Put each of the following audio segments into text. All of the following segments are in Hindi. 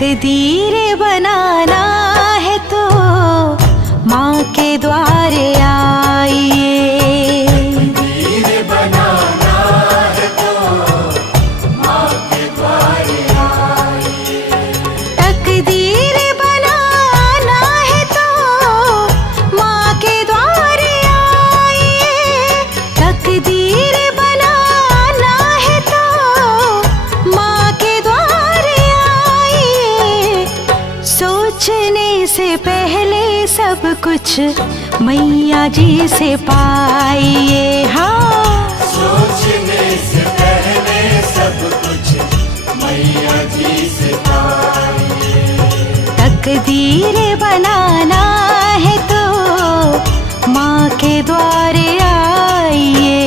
तकदीर बनाना है तो माँ के द्वारे आइए। तकदीर बनाना है तो माँ के द्वारे आइए। तकदीर बनाना है तो माँ के द्वारे आइए। तकदीर बनाना है तो माँ के द्वारे आइए। सोचने से पहले सब कुछ मैया जी से पाइए। हाँ, सोचने से पहले सब कुछ मैया जी से पाइए। तकदीर बनाना है तो माँ के द्वारे आइए।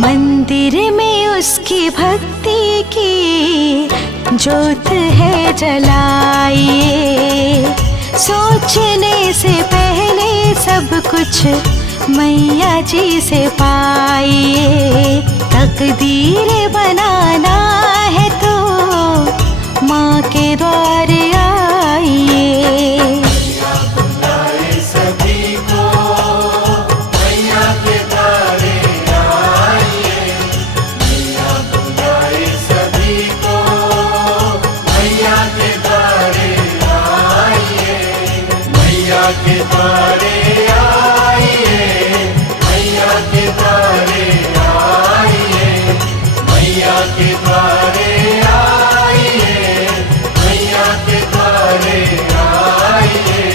मंदिर में उसकी भक्ति की ज्योत है जलाइए। सोचने से पहले सब कुछ मैया जी से पाइए। तकदीर बनाना है तो माँ के द्वारे आइए। के द्वारे आइए, मैया के द्वारे आइए। मैया के द्वारे आइए, मैया के द्वारे आइए।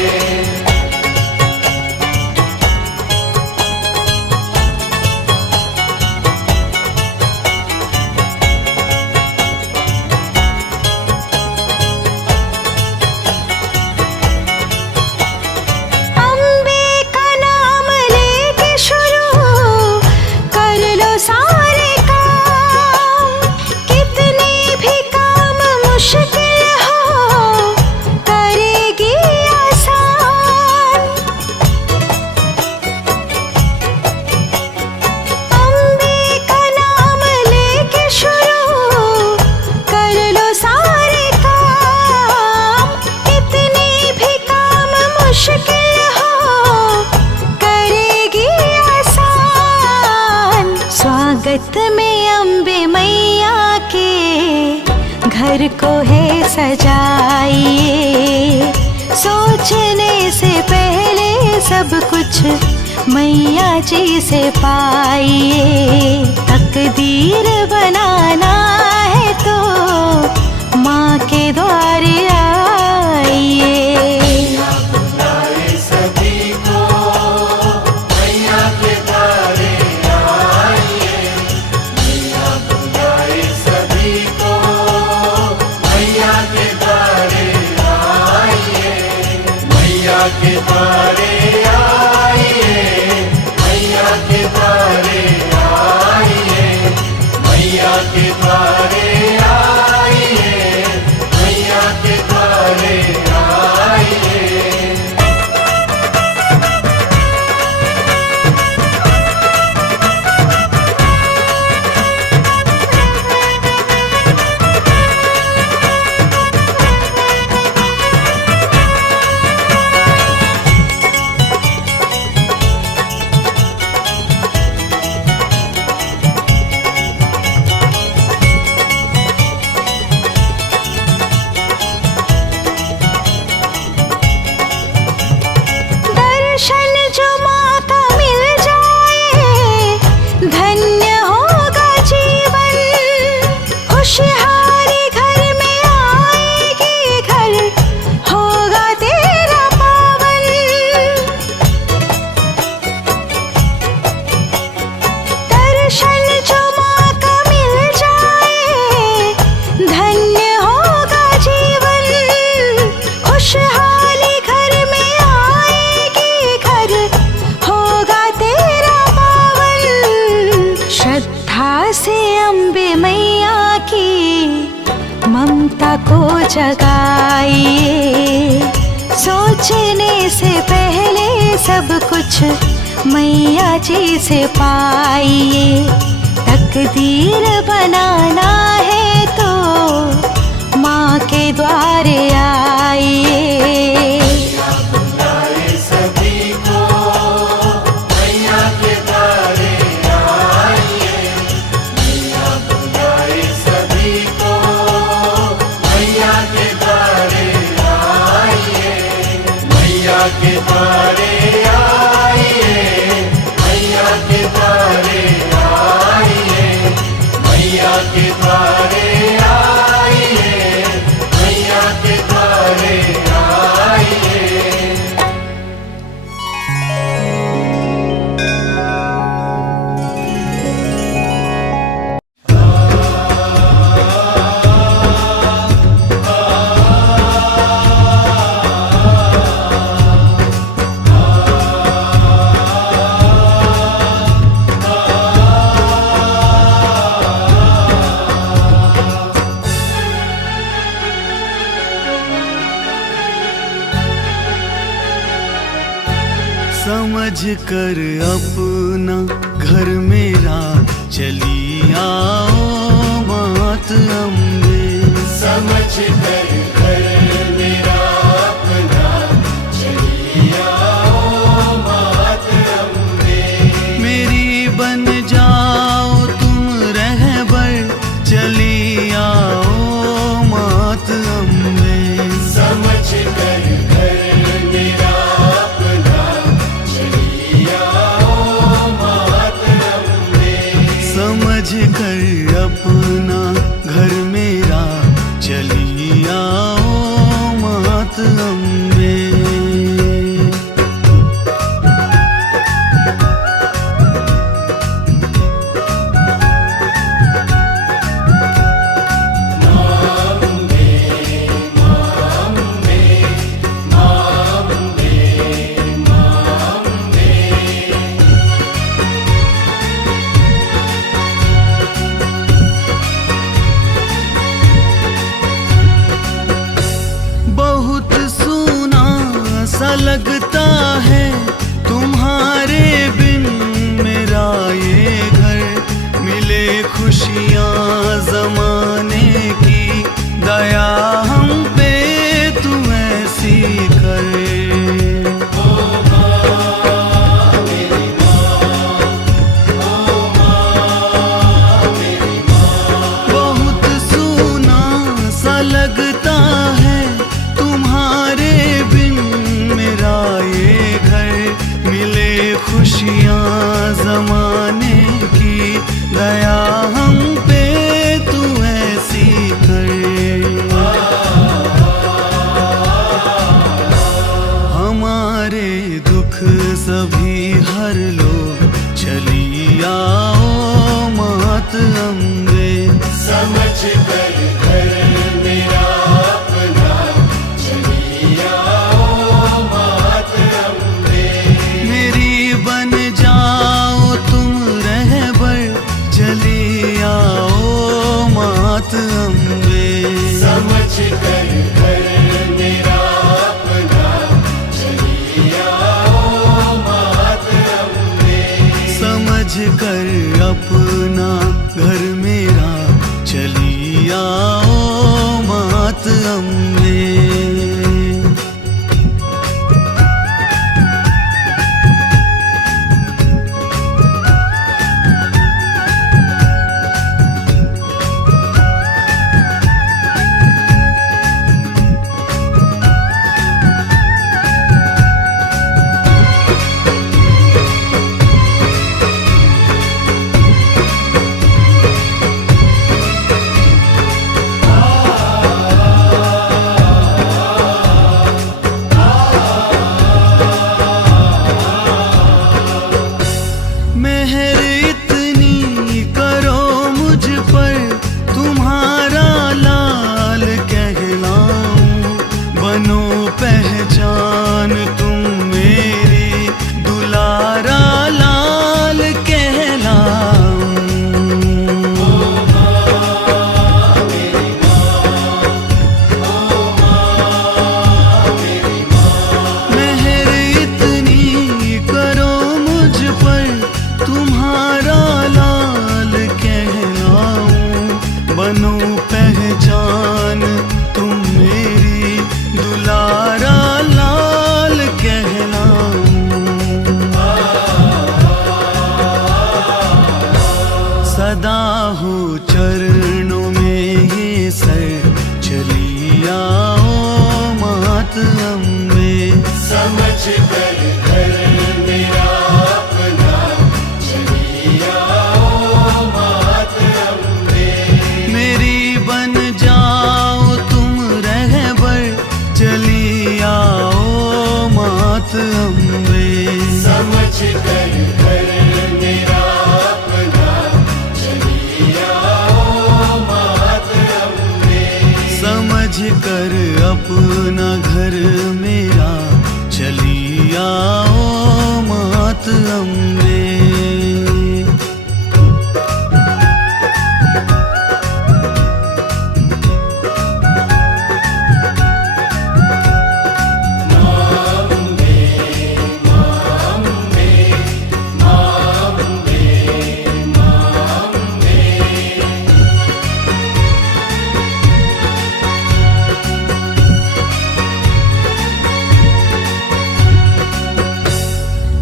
स्वागत में अम्बे मैया के घर को है सजाइए। सोचने से पहले सब कुछ मैया जी से पाइए। तकदीर बनाना है तो माँ के द्वारे आइए। के द्वारे आइए, मैया के द्वारे आइए। मैया के द्वारे आइए, मैया के द्वारे आइए। जगाइए। सोचने से पहले सब कुछ मैया जी से पाइए। तकदीर बनाना है तो माँ के द्वारे आइए। बुलाए सभी को मैया के द्वारे आइए। मैया बुलाए सभी को मैया के द्वारे आइए। मैया के द्वारे आइए। मैया के द्वारे आइए। मैया के द्वारे आइए। मैया के द्वारे आइए। समझ कर अपना घर मेरा चली आओ मात अम्बे। समझ कर घर मेरा अपना चली आओ मात अम्बे। मेरी बन जाओ तुम रहबर चली आओ मात अम्बे। समझ कर घर मेरा अपना चली आओ मात अम्बे। समझ कर अपना घर मेरा चली आओ मात अम्बे। बहुत सूना सा लगता है तुम्हारे बिन मेरा ये घर। मिले खुशियाँ जमाने की दया हम पे तू ऐसी कर। बहुत सूना सा लगता है तुम्हारे बिन मेरा ये समझ कर घर मेरा अपना चली आओ मात अम्बे। मेरी बन जाओ तुम रहबर चली आओ मात अम्बे। समझ कर घर मेरा अपना चली आओ मात अम्बे। समझ कर अपना घर मेरा चली आओ मात अम्बे।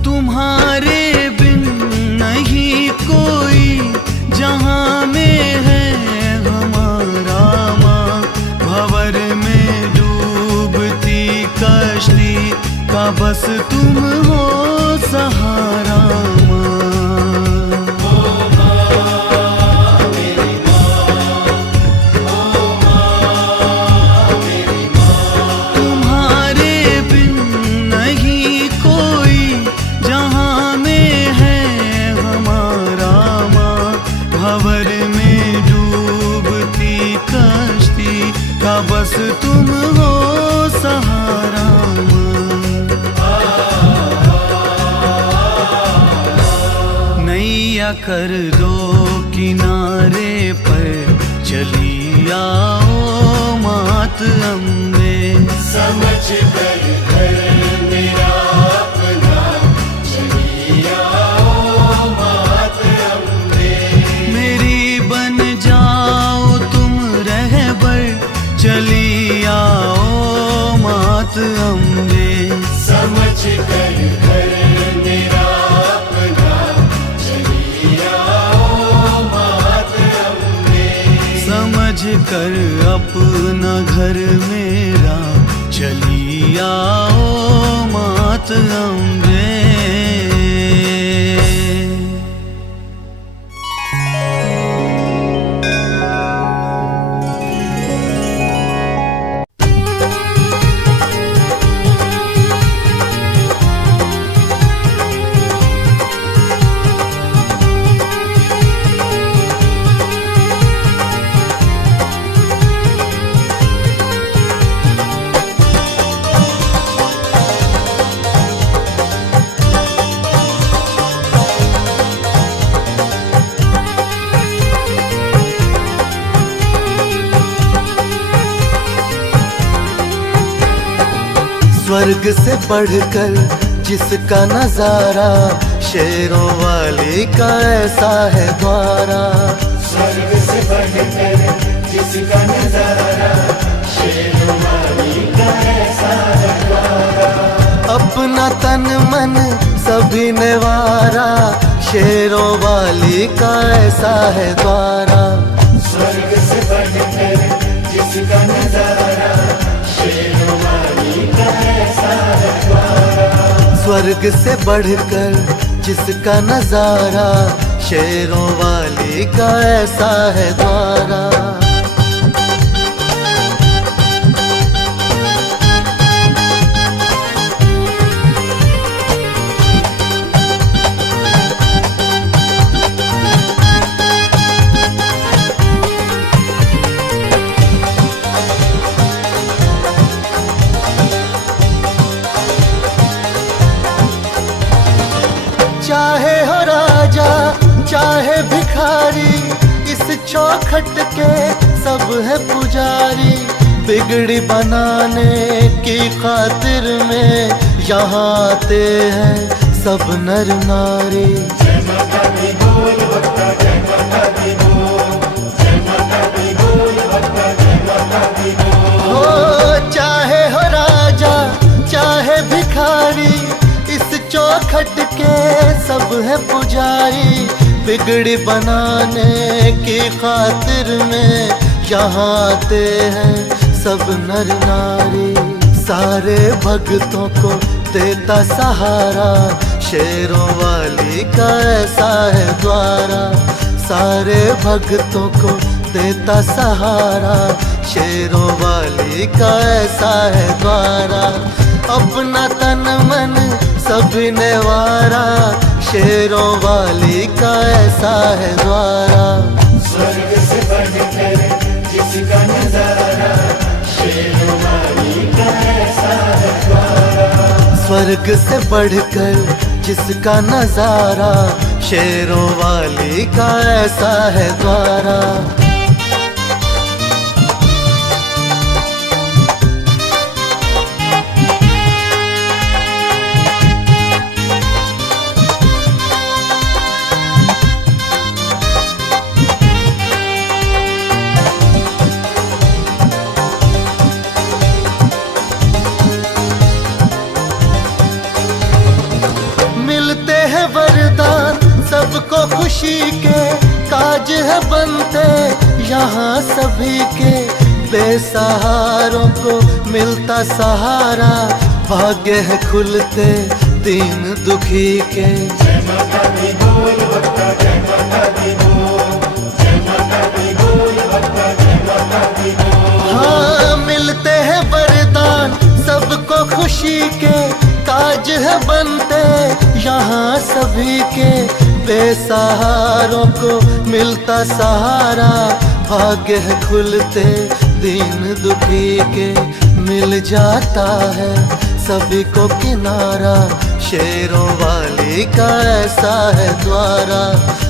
तुम्हारे बिन नहीं कोई जहां में है हमारा माँ। भंवर में डूबती कश्ती का बस तुम हो सहारा माँ। तुम्हारे बिन नहीं कोई जहां में है हमारा माँ। भंवर में डूबती कश्ती का बस तुम हो सहारा माँ। नैया कर दो किनारे पर चली आओ मात अम्बे। समझ कर घर मेरा अपना चली आओ मात अम्बे। मेरी बन जाओ तुम रहबर चली आओ मात अम्बे। समझ कर घर मेरा अपना चली आओ मात अम्बे। समझ कर अपना घर मेरा चली आओ मात अम्बे। स्वर्ग से बढ़कर जिसका नजारा शेरों वाली का ऐसा है द्वारा। स्वर्ग से बढ़कर जिसका नजारा शेरों वाली का ऐसा है द्वारा। अपना तन मन सभी ने वारा शेरों वाली का ऐसा है द्वारा। स्वर्ग से बढ़कर जिसका नजारा शेरों वाली का ऐसा है द्वारा। स्वर्ग से बढ़कर जिसका नजारा शेरों वाली का ऐसा है द्वारा। चाहे हो राजा चाहे भिखारी इस चौखट के सब है पुजारी। बिगड़ी बनाने की खातिर में यहाँ आते हैं सब नर नारी। जय माता दी बोल भक्ता जय माता दी बोल। जय माता दी बोल भक्ता जय माता दी बोल। हो चाहे हो राजा चाहे भिखारी इस चौखट के सब है पुजारी। बिगड़ी बनाने की खातिर में यहाँ आते हैं सब नर नारी। सारे भक्तों को देता सहारा, शेरों वाली का ऐसा है द्वारा। सारे भक्तों को देता सहारा, शेरों वाली का ऐसा है द्वारा। अपना तन मन सभी ने वारा, शेरों वाली का ऐसा है द्वारा। स्वर्ग से बढ़कर जिसका नजारा, शेरों वाली का ऐसा है द्वारा। स्वर्ग से बढ़कर जिसका नजारा, शेरों वाली का ऐसा है द्वारा। मिलते हैं वरदान सबको खुशी के, काज है बनते यहाँ सभी के। बेसहारों को मिलता सहारा, भाग्य है खुलते दीन दुखी के। जय माता दी बोल भक्ता, जय माता दी बोल, जय माता दी बोल भक्ता, जय माता दी बोल। हाँ, मिलते हैं वरदान सबको खुशी के, काज है बनते यहाँ सभी के। बेसहारों को मिलता सहारा, भाग्य है खुलते दीन दुखी के। मिल जाता है सभी को किनारा, शेरों वाली का ऐसा है द्वारा।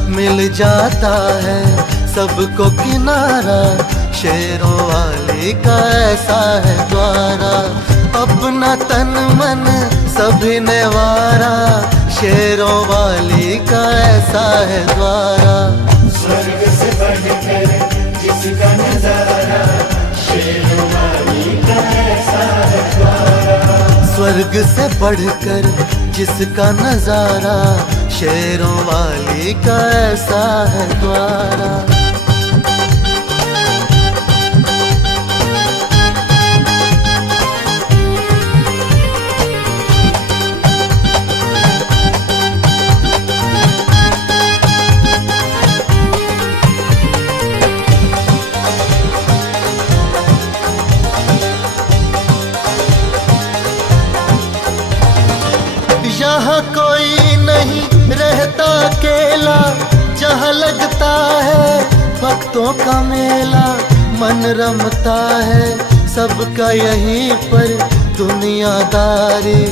मिल जाता है सबको किनारा, शेरों वाली का ऐसा है द्वारा। अपना तन मन सभी ने वारा, शेरों वाली का ऐसा है द्वारा। स्वर्ग से बढ़कर जिसका नजारा, शेरों वाली का ऐसा है द्वारा। स्वर्ग से बढ़कर जिसका नजारा, शेरों वाली का ऐसा है द्वारा। यहाँ कोई नहीं रहता अकेला, जहाँ लगता है भक्तों का मेला। मन रमता है सबका यहीं पर, दुनियादारी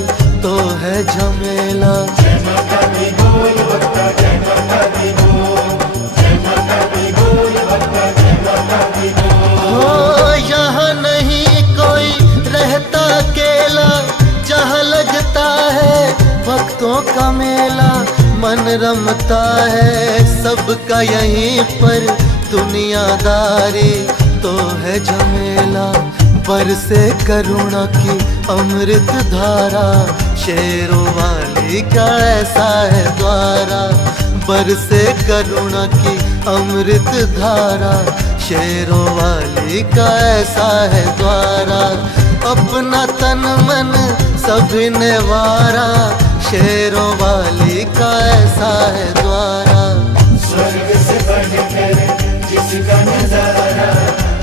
तो है झमेला। जय माता दी बोल भक्ता, जय माता दी बोल, जय माता दी बोल भक्ता, जय माता दी बोल। हो यहाँ नहीं कोई रहता अकेला, जहाँ लगता है भक्तों का मेला। मन रमता है सबका यहीं पर, दुनियादारी तो है झमेला। बरसे करुणा की अमृत धारा, शेरों वाली का ऐसा है द्वारा। बरसे करुणा की अमृत धारा, शेरों वाली का ऐसा है द्वारा। अपना तन मन सभी ने वारा, शेरों वाली का ऐसा है द्वारा। स्वर्ग से बढ़कर जिसका नजारा,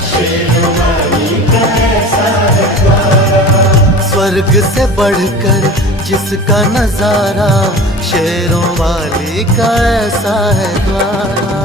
शेरों वाली का ऐसा है द्वारा। स्वर्ग से बढ़कर जिसका नजारा, शेरों वाली का ऐसा है द्वारा।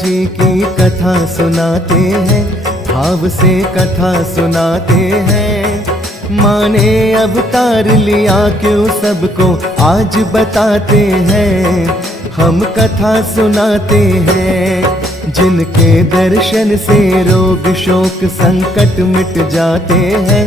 जी की कथा सुनाते हैं, भाव से कथा सुनाते हैं। माँ ने अवतार लिया क्यों सबको आज बताते हैं। हम कथा सुनाते हैं। जिनके दर्शन से रोग शोक संकट मिट जाते हैं,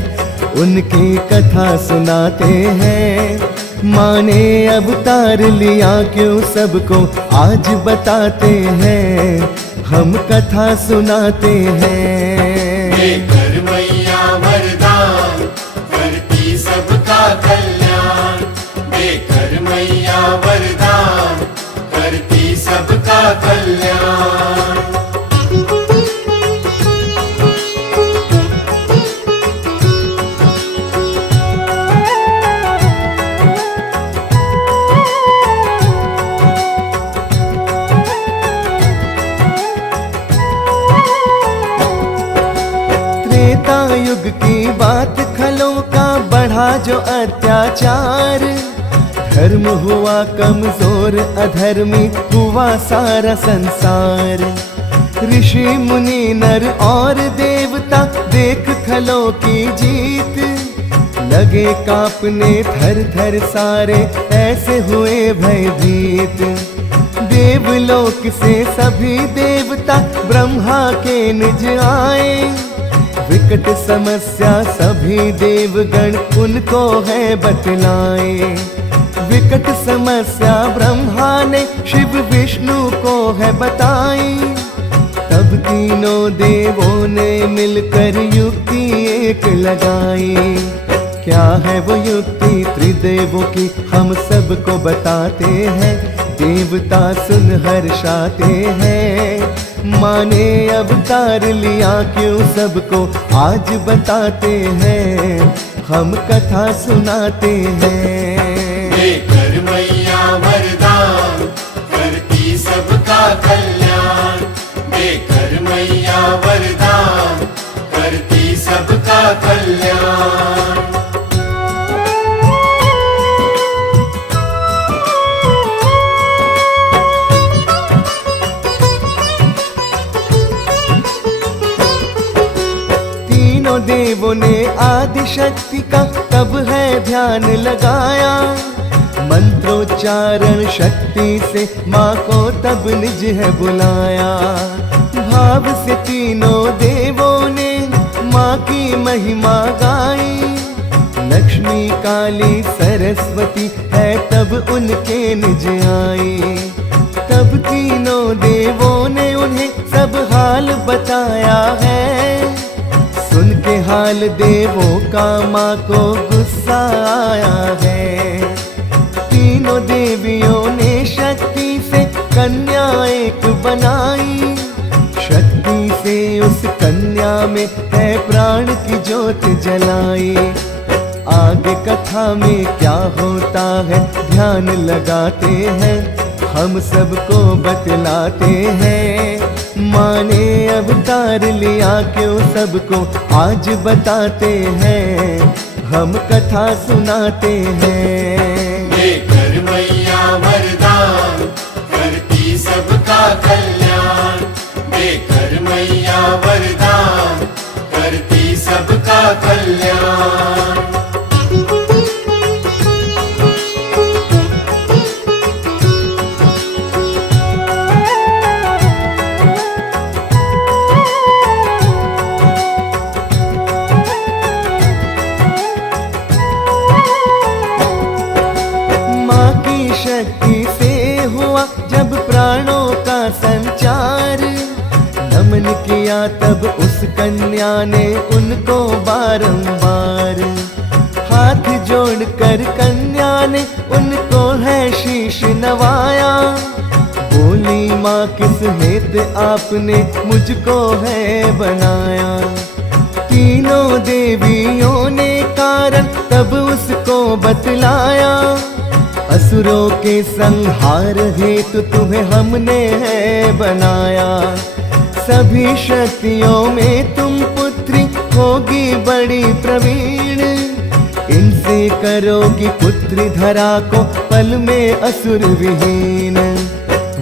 उनकी कथा सुनाते हैं। माँ ने अवतार लिया क्यों सबको आज बताते हैं, हम कथा सुनाते हैं। देकर मैया वरदान करती सबका कल्याण, देकर मैया वरदान करती सबका कल्याण। त्रेता युग की बात खलों का बढ़ा जो अत्याचार, धर्म हुआ कमजोर अधर्मी हुआ सारा संसार। ऋषि मुनि नर और देवता देख खलों की जीत, लगे कांपने थर थर सारे ऐसे हुए भयभीत। देवलोक से सभी देवता ब्रह्मा के निज आए, विकट समस्या सभी देवगण उनको है बतलाए। विकट समस्या ब्रह्मा ने शिव विष्णु को है बताई, तब तीनों देवों ने मिलकर युक्ति एक लगाई। क्या है वो युक्ति त्रिदेवों की हम सबको बताते हैं, देवता सुन हर्षाते हैं। माँ ने अवतार लिया क्यों सबको आज बताते हैं, हम कथा सुनाते हैं। देकर मैया वरदान करती सबका कल्याण, देकर मैया वरदान करती सबका कल्याण। तीनों देवों ने आदि शक्ति का तब है ध्यान लगाया, मंत्रोच्चारण शक्ति से माँ को तब निज है बुलाया। भाव से तीनों देवों ने माँ की महिमा गाई, लक्ष्मी काली सरस्वती है तब उनके निज आई। तब तीनों देवों ने उन्हें सब हाल बताया है, सुन के हाल देवों का माँ को गुस्सा आया है। तीनों देवियों ने शक्ति से कन्या एक बनाई, शक्ति से उस कन्या में है प्राण की ज्योत जलाई। आगे कथा में क्या होता है ध्यान लगाते हैं, हम सबको बतलाते हैं। माँ ने अवतार लिया क्यों सबको आज बताते हैं, हम कथा सुनाते हैं। देकर मैया वरदान करती सबका कल्याण, देकर मैया वरदान करती सबका कल्याण। शक्ति से हुआ जब प्राणों का संचार, नमन किया तब उस कन्या ने उनको बारंबार। हाथ जोड़कर कन्या ने उनको है शीश नवाया, बोली माँ किस हेत आपने मुझको है बनाया। तीनों देवियों ने कारण तब उसको बतलाया, असुरों के संहार हेतु तुम्हें हमने है बनाया। सभी शक्तियों में तुम पुत्री होगी बड़ी प्रवीण, इनसे करोगी पुत्री धरा को पल में असुर विहीन।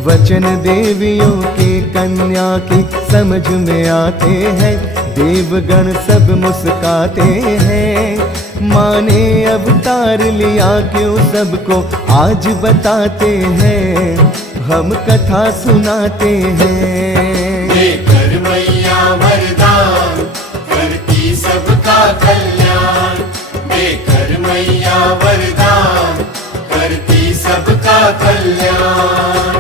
वचन देवियों की कन्या की समझ में आते हैं, देवगण सब मुस्काते हैं। माँ ने अवतार लिया क्यों सबको आज बताते हैं, हम कथा सुनाते हैं। देकर मैया वरदान करती सबका कल्याण, देकर मैया वरदान करती सबका कल्याण।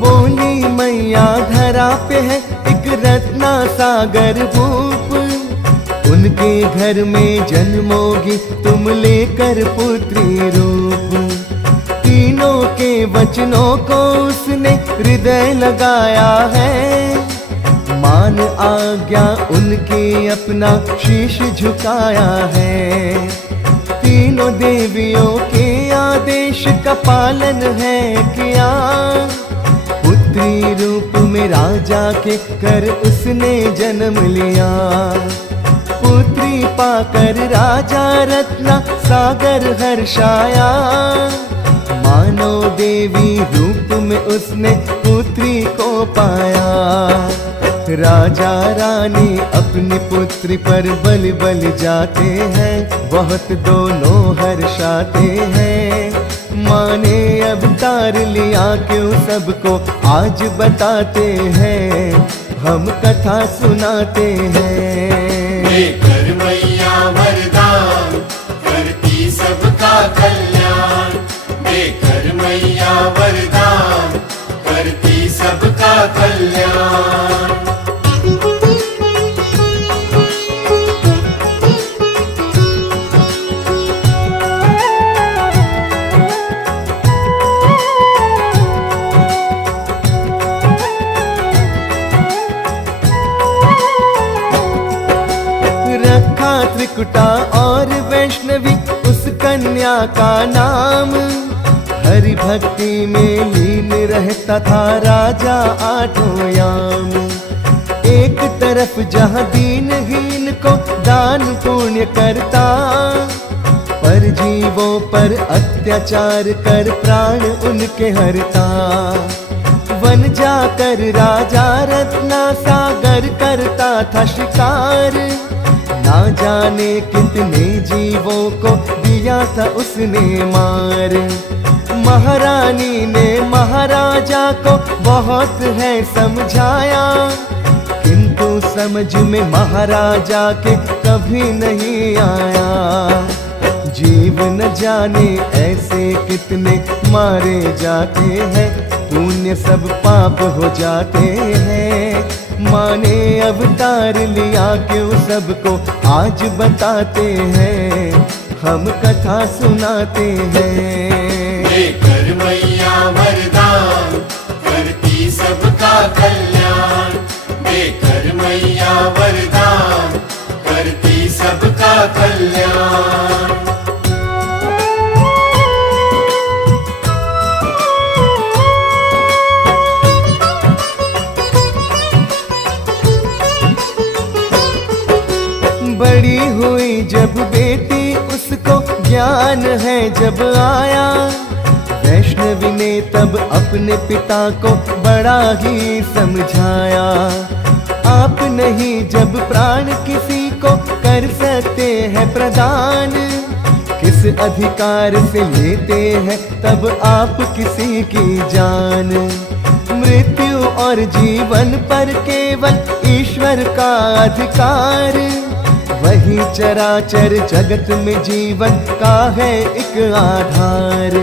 बोली मैया धरा पे है एक रत्ना सागर रूप, उनके घर में जन्मोगी तुम लेकर पुत्री रूप। तीनों के वचनों को उसने हृदय लगाया है, मान आज्ञा उनकी अपना शीश झुकाया है। तीनों देवियों के आदेश का पालन है किया, पुत्री रूप में राजा के कर उसने जन्म लिया। पुत्री पाकर राजा रत्ना सागर हर्षाया, मानो देवी रूप में उसने पुत्री को पाया। राजा रानी अपनी पुत्री पर बलि बलि जाते हैं, बहुत दोनों हर्षाते हैं। माँ ने अवतार लिया क्यों सबको आज बताते हैं, हम कथा सुनाते हैं। देकर मैया वरदान करती सबका कल्याण, देकर मैया वरदान करती सबका कल्याण। रखा त्रिकुटा और वैष्णवी उस कन्या का नाम, हरि भक्ति में लीन रहता था राजा आठों याम। एक तरफ जहाँ दीनहीन को दान पुण्य करता, पर जीवों पर अत्याचार कर प्राण उनके हरता। वन जाकर राजा रत्ना सागर करता था शिकार, ना जाने कितने जीवों को दिया था उसने मार। महारानी ने महाराजा को बहुत है समझाया, किंतु समझ में महाराजा के कभी नहीं आया। जीव न जाने ऐसे कितने मारे जाते हैं, पुण्य सब पाप हो जाते हैं। माने अवतार लिया क्यों सबको आज बताते हैं, हम कथा सुनाते हैं। देकर मैया वरदान करती सबका कल्याण, देकर मैया वरदान करती सबका कल्याण। बड़ी हुई जब बेटी उसको ज्ञान है जब आया, वैष्णवी ने तब अपने पिता को बड़ा ही समझाया। आप नहीं जब प्राण किसी को कर सकते हैं प्रदान, किस अधिकार से लेते हैं तब आप किसी की जान। मृत्यु और जीवन पर केवल ईश्वर का अधिकार, वही चराचर जगत में जीवन का है एक आधार।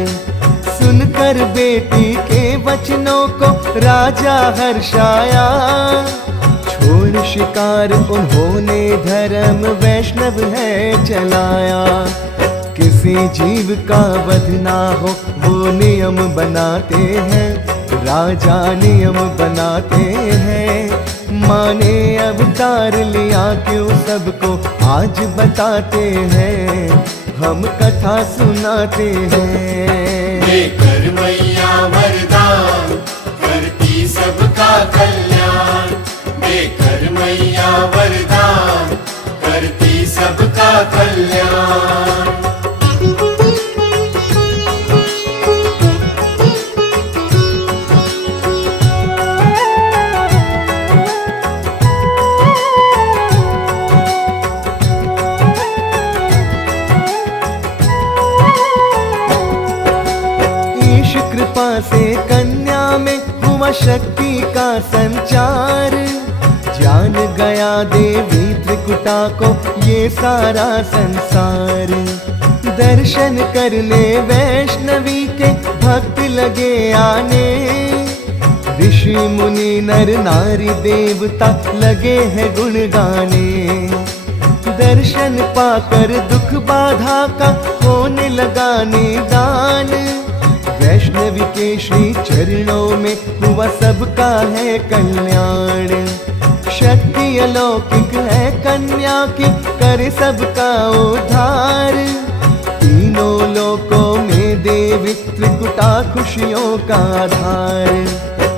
सुनकर बेटी के वचनों को राजा हर्षाया, छोड़ शिकार उन्होंने धर्म वैष्णव है चलाया। किसी जीव का वध ना हो वो नियम बनाते हैं, राजा नियम बनाते हैं। माने अवतार लिया क्यों सबको आज बताते हैं, हम कथा सुनाते हैं। देकर मैया वरदान करती सबका कल्याण, देकर मैया वरदान करती सबका कल्याण। से कन्या में हुआ शक्ति का संचार। जान गया देवी त्रिकुटा को ये सारा संसार। दर्शन करने वैष्णवी के भक्त लगे आने। ऋषि मुनि नर नारी देवता लगे हैं गुण गाने। दर्शन पाकर दुख बाधा का होने लगा निदान। वैष्णवी के श्री चरणों में हुआ सबका है कल्याण। शक्ति अलौकिक है कन्या की करे सबका उद्धार। तीनों लोकों में देवी त्रिकुटा खुशियों का आधार।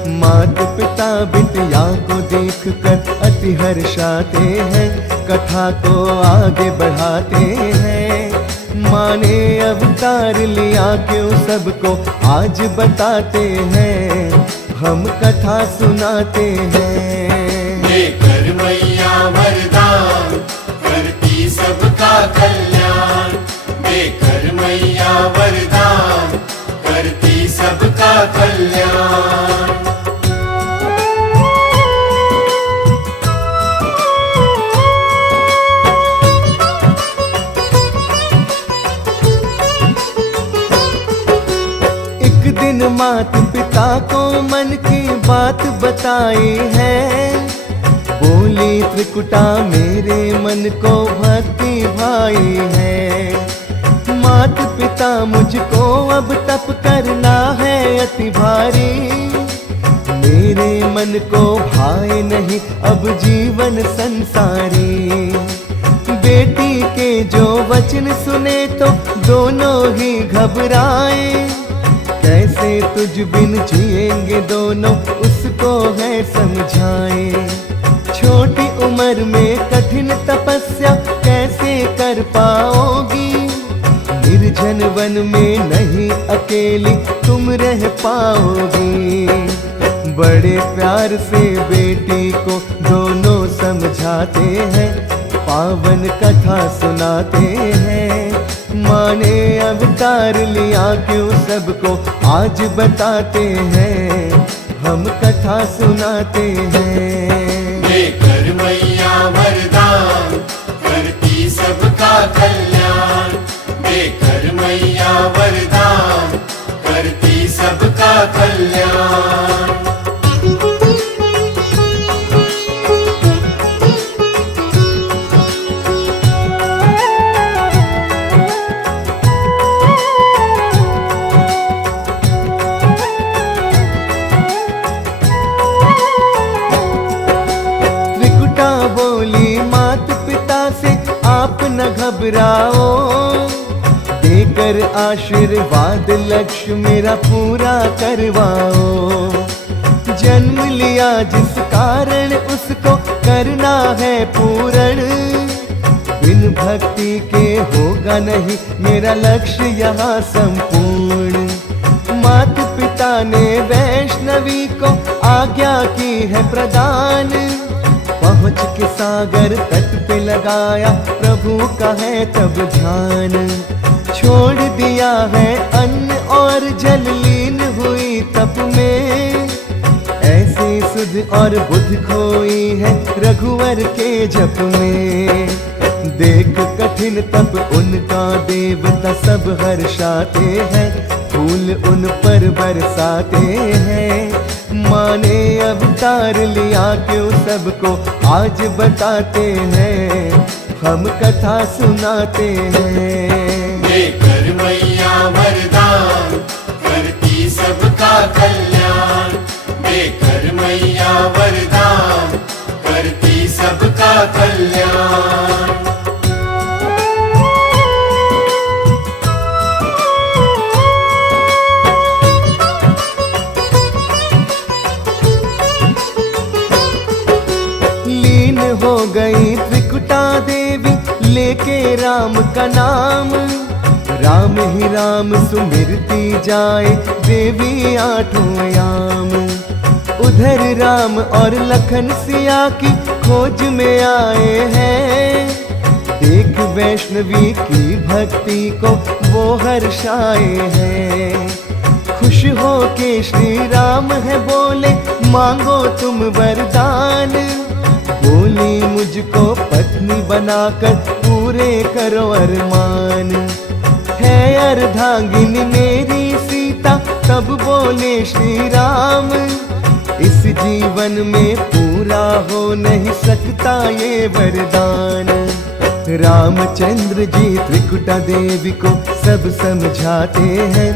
मात पिता बिटिया को देखकर अति हर्षाते हैं। कथा को आगे बढ़ाते हैं। माँ ने अवतार लिया क्यों सबको आज बताते हैं। हम कथा सुनाते हैं। देकर मैया वरदान करती सबका कल्याण। देकर मैया वरदान करती सबका कल्याण। मात पिता को मन की बात बताई है। बोली त्रिकुटा मेरे मन को भक्ति भाई है। मात पिता मुझको अब तप करना है अति भारी। मेरे मन को भाए नहीं अब जीवन संसारी। बेटी के जो वचन सुने तो दोनों ही घबराए। कैसे तुझ बिन जिएंगे दोनों उसको है समझाए। छोटी उम्र में कठिन तपस्या कैसे कर पाओगी। निर्जन वन में नहीं अकेली तुम रह पाओगी। बड़े प्यार से बेटी को दोनों समझाते हैं। पावन कथा सुनाते हैं। माँ ने अवतार लिया क्यों सबको आज बताते हैं। हम कथा सुनाते हैं। देकर मैया वरदान करती सबका कल्याण। देकर मैया वरदान करती सबका कल्याण। न घबराओ। देकर आशीर्वाद लक्ष्य मेरा पूरा करवाओ। जन्म लिया जिस कारण उसको करना है पूरण। बिन भक्ति के होगा नहीं मेरा लक्ष्य यहाँ संपूर्ण। मात पिता ने वैष्णवी को आज्ञा की है प्रदान। पहुँच के सागर तट पे लगाया प्रभु का है तब ध्यान। छोड़ दिया है अन्न और जल लीन हुई तप में। ऐसी सुध और बुद्ध खोई है रघुवर के जप में। देख कठिन तप उनका देवता सब हर्षाते हैं। फूल उन पर बरसाते हैं। माँ ने अवतार लिया क्यों सबको आज बताते हैं। हम कथा सुनाते हैं। देकर मैया वरदान करती सबका कल्याण। देकर मैया वरदान करती सबका कल्याण। हो गई त्रिकुटा देवी लेके राम का नाम। राम ही राम सुमिरती जाए देवी आठों याम। उधर राम और लखन सिया की खोज में आए हैं। देख वैष्णवी की भक्ति को वो हर्षाए हैं। खुश हो के श्री राम है बोले, मांगो तुम वरदान। बोली मुझको पत्नी बनाकर पूरे करो अरमान। है अर्धांगिनी मेरी सीता, तब बोले श्री राम, इस जीवन में पूरा हो नहीं सकता ये वरदान। रामचंद्र जी त्रिकुटा देवी को सब समझाते हैं,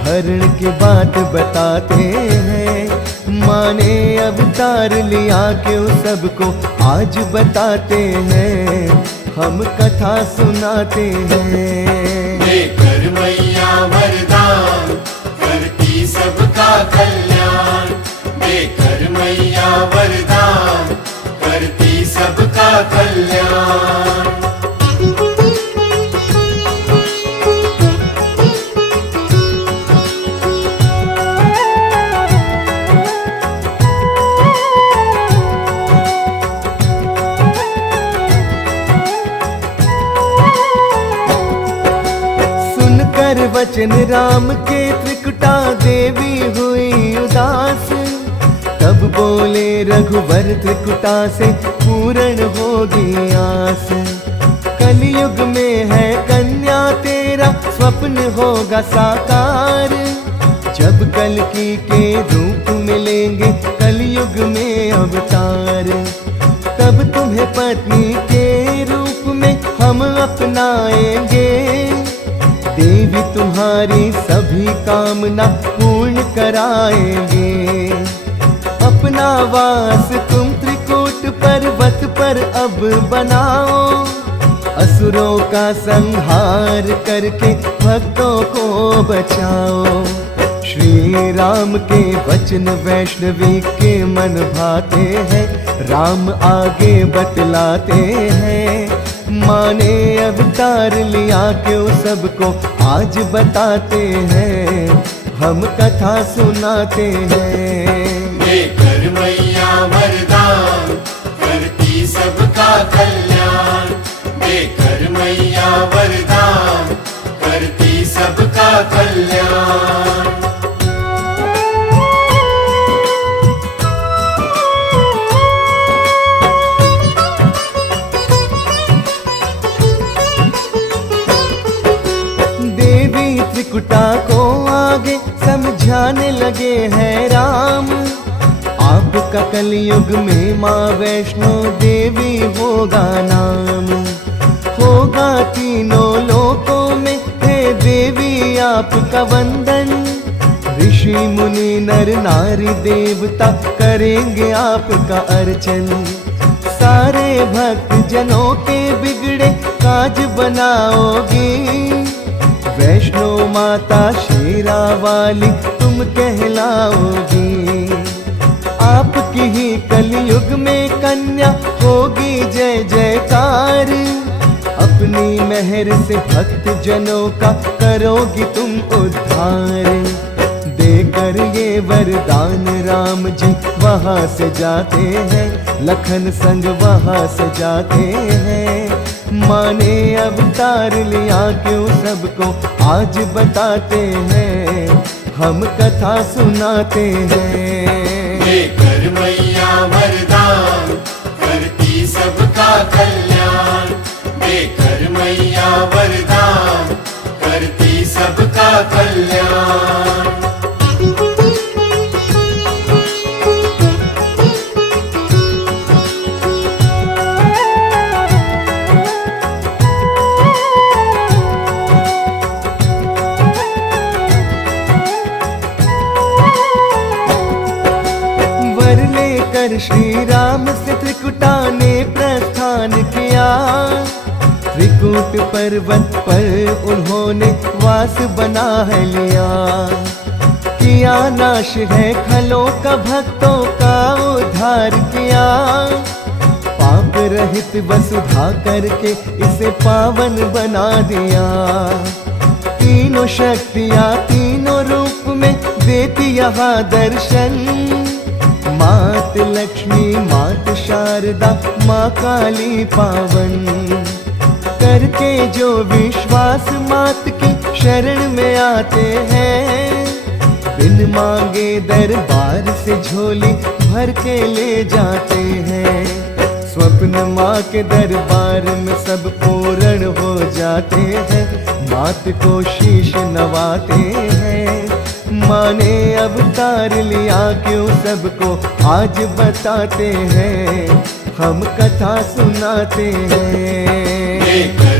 हरण की बात बताते हैं। माने अवतार लिया क्यों सबको आज बताते हैं, हम कथा सुनाते हैं। देकर मैया वरदान, करती सबका कल्याण। देकर मैया वरदान, करती सबका कल्याण। सुनकर वचन राम के त्रिकुटा देवी हुई उदास। तब बोले रघुवर त्रिकुटा से पूर्ण होगी आस। कलयुग में है कन्या तेरा, स्वप्न होगा साकार। जब कल्कि के रूप मिलेंगे कलयुग में अवतार, तब तुम्हें पत्नी के रूप में हम अपनाएंगे। देवी तुम्हारी सभी कामना पूर्ण कराएंगे। अपना वास तुम त्रिकूट पर्वत पर अब बनाओ। असुरों का संहार करके भक्तों को बचाओ। श्री राम के वचन वैष्णवी के मन भाते हैं, राम आगे बतलाते हैं। माने अवतार लिया क्यों सबको आज बताते हैं, हम कथा सुनाते हैं। देकर मैया वरदान, करती सबका कल्याण। देकर मैया वरदान, करती सबका कल्याण। त्रिकुटा को आगे समझाने लगे हैं राम। आपका कलयुग में माँ वैष्णो देवी होगा नाम। होगा तीनों लोकों में हे देवी आपका वंदन। ऋषि मुनि नर नारी देवता करेंगे आपका अर्चन। सारे भक्त जनों के बिगड़े काज बनाओगी। वैष्णो माता शेरा वाली तुम कहलाओगी। आपकी ही कलयुग में कन्या होगी जय जयकार। अपनी मेहर से भक्त जनों का करोगी तुम उद्धार। देकर ये वरदान राम जी वहाँ से जाते हैं, लखन संग वहाँ से जाते हैं। माने अवतार लिया क्यों सबको आज बताते हैं, हम कथा सुनाते हैं। देकर मैया वरदान, करती सबका कल्याण। देकर मैया वरदान, करती सबका कल्याण। श्री राम से त्रिकुटा ने प्रस्थान किया। त्रिकूट पर्वत पर उन्होंने वास बना है लिया। किया नाश है खलों का, भक्तों का उद्धार किया। पाप रहित वसुधा करके इसे पावन बना दिया। तीनों शक्तियाँ तीनों रूप में देती यहाँ दर्शन। मात लक्ष्मी, मात शारदा, माँ काली पावन। करके जो विश्वास मात की शरण में आते हैं, बिन मांगे दरबार से झोली भर के ले जाते हैं। स्वप्न माँ के दरबार में सब पूर्ण हो जाते हैं। मात को शीश नवाते हैं। माँ ने अवतार लिया क्यों सबको आज बताते हैं। हम कथा सुनाते हैं।